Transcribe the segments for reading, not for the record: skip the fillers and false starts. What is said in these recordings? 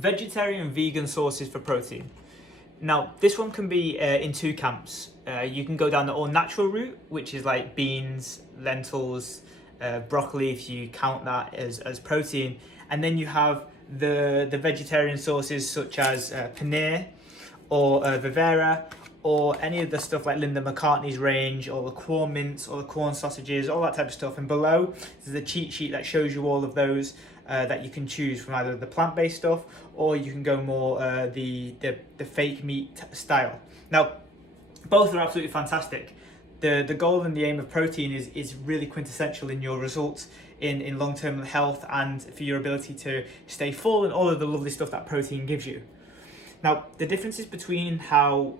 Vegetarian and vegan sources for protein. Now, this one can be in two camps. You can go down the all natural route, which is like beans, lentils, broccoli, if you count that as protein. And then you have the vegetarian sources such as paneer or Vivera, or any of the stuff like Linda McCartney's range, or the corn mince, or the corn sausages, all that type of stuff. And below there's a cheat sheet that shows you all of those that you can choose from, either the plant-based stuff or you can go more the fake meat style. Now, both are absolutely fantastic. The goal and the aim of protein is really quintessential in your results in long-term health and for your ability to stay full and all of the lovely stuff that protein gives you. Now, the differences between how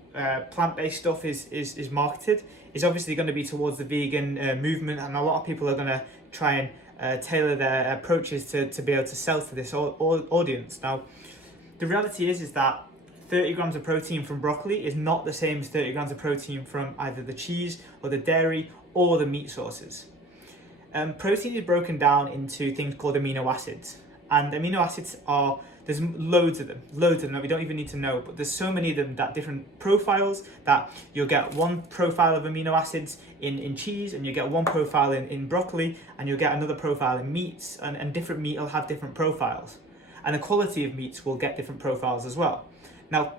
plant-based stuff is marketed is obviously going to be towards the vegan movement, and a lot of people are going to try and tailor their approaches to be able to sell to this audience. Now, the reality is that 30 grams of protein from broccoli is not the same as 30 grams of protein from either the cheese or the dairy or the meat sources. Protein is broken down into things called amino acids, and amino acids there's loads of them that we don't even need to know, but there's so many of them that different profiles that you'll get one profile of amino acids in cheese, and you get one profile in broccoli, and you'll get another profile in meats, and different meat will have different profiles. And the quality of meats will get different profiles as well. Now,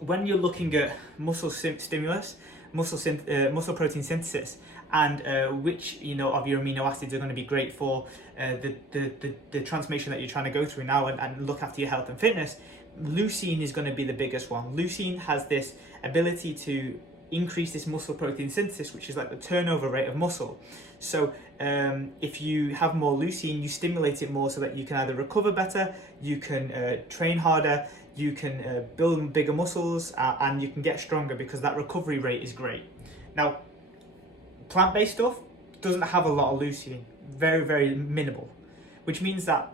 when you're looking at muscle stimulus, muscle protein synthesis, and which of your amino acids are going to be great for the transformation that you're trying to go through now and look after your health and fitness, leucine is going to be the biggest one. Leucine has this ability to increase this muscle protein synthesis, which is like the turnover rate of muscle. So if you have more leucine, you stimulate it more so that you can either recover better, you can train harder, you can build bigger muscles, and you can get stronger because that recovery rate is great. Now, plant-based stuff doesn't have a lot of leucine, very, very minimal, which means that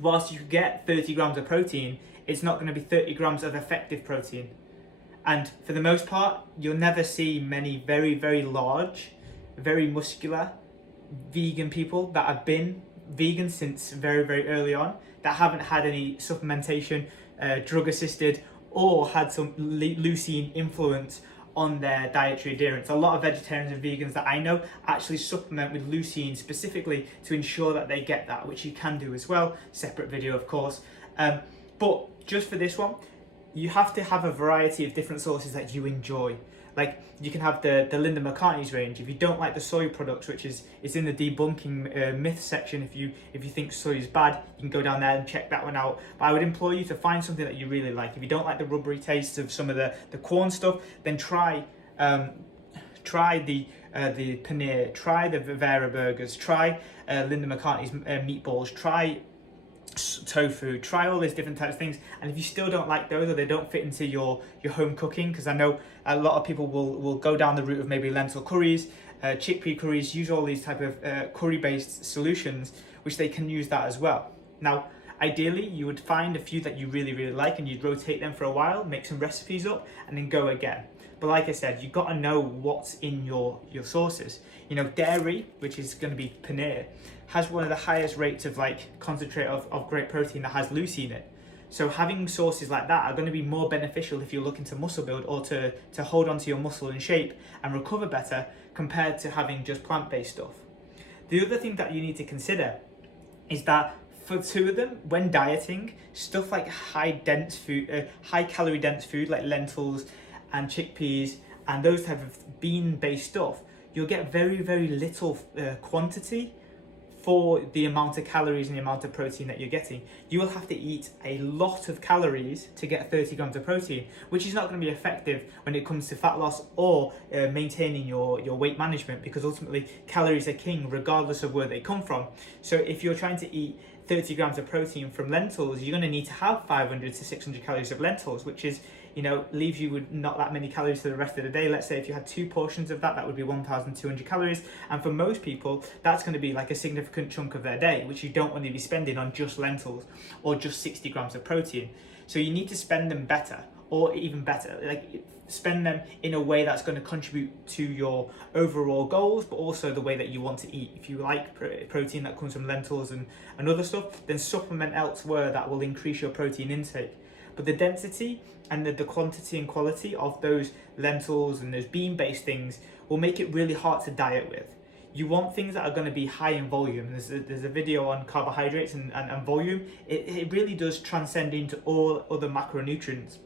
whilst you get 30 grams of protein, it's not going to be 30 grams of effective protein. And for the most part, you'll never see many very, very large, very muscular vegan people that have been vegan since very, very early on, that haven't had any supplementation, drug assisted, or had some leucine influence on their dietary adherence. A lot of vegetarians and vegans that I know actually supplement with leucine specifically to ensure that they get that, which you can do as well. Separate video, of course. But just for this one, you have to have a variety of different sources that you enjoy. Like, you can have the Linda McCartney's range. If you don't like the soy products, which it's in the debunking myth section, if you think soy is bad, you can go down there and check that one out. But I would implore you to find something that you really like. If you don't like the rubbery taste of some of the corn stuff, then try the paneer, try the Vivera burgers, try Linda McCartney's meatballs, try tofu, try all these different types of things. And if you still don't like those, or they don't fit into your home cooking, because I know a lot of people will go down the route of maybe lentil curries, chickpea curries, use all these type of curry based solutions, which they can use that as well. Now, ideally you would find a few that you really, really like, and you'd rotate them for a while, make some recipes up, and then go again. But like I said, you've got to know what's in your sources. Dairy, which is going to be paneer, has one of the highest rates of concentrate of great protein that has leucine in it. So having sources like that are going to be more beneficial if you're looking to muscle build or to hold on to your muscle in shape and recover better, compared to having just plant-based stuff. The other thing that you need to consider is that for two of them, when dieting, stuff like high calorie dense food like lentils and chickpeas and those type of bean-based stuff, you'll get very, very little quantity for the amount of calories and the amount of protein that you're getting. You will have to eat a lot of calories to get 30 grams of protein, which is not going to be effective when it comes to fat loss or maintaining your weight management, because ultimately calories are king regardless of where they come from. So if you're trying to eat 30 grams of protein from lentils, you're going to need to have 500 to 600 calories of lentils, which is, leaves you with not that many calories for the rest of the day. Let's say if you had 2 portions of that would be 1,200 calories. And for most people, that's going to be like a significant chunk of their day, which you don't want to be spending on just lentils or just 60 grams of protein. So you need to spend them better. or even better, like spend them in a way that's going to contribute to your overall goals, but also the way that you want to eat. If you like protein that comes from lentils and other stuff, then supplement elsewhere that will increase your protein intake. But the density and the quantity and quality of those lentils and those bean-based things will make it really hard to diet with. You want things that are going to be high in volume. There's a video on carbohydrates and volume. It really does transcend into all other macronutrients.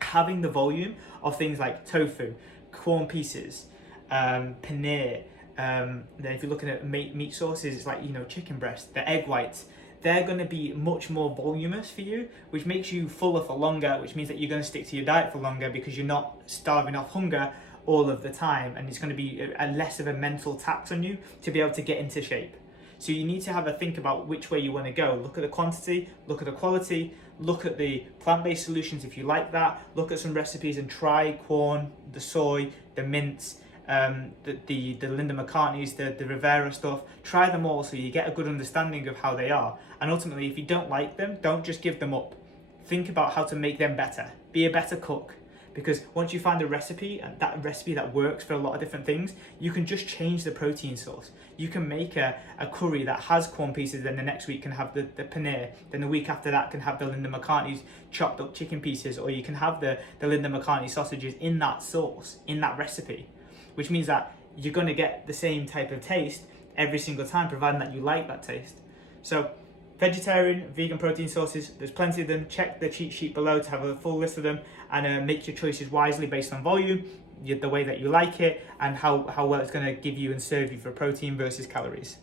Having the volume of things like tofu, corn pieces, paneer, then if you're looking at meat sources, it's like, chicken breast, the egg whites, they're going to be much more voluminous for you, which makes you fuller for longer, which means that you're going to stick to your diet for longer because you're not starving off hunger all of the time, and it's going to be a less of a mental tax on you to be able to get into shape. So you need to have a think about which way you want to go. Look at the quantity, look at the quality, look at the plant-based solutions if you like that, look at some recipes and try corn, the soy, the mince, the Linda McCartney's, the Rivera stuff. Try them all so you get a good understanding of how they are. And ultimately, if you don't like them, don't just give them up. Think about how to make them better. Be a better cook. Because once you find a recipe, and that recipe that works for a lot of different things, you can just change the protein source. You can make a curry that has corn pieces, then the next week can have the paneer, then the week after that can have the Linda McCartney's chopped up chicken pieces, or you can have the Linda McCartney sausages in that sauce, in that recipe, which means that you're going to get the same type of taste every single time, providing that you like that taste. So vegetarian, vegan protein sources, there's plenty of them. Check the cheat sheet below to have a full list of them, and make your choices wisely based on volume, the way that you like it, and how well it's going to give you and serve you for protein versus calories.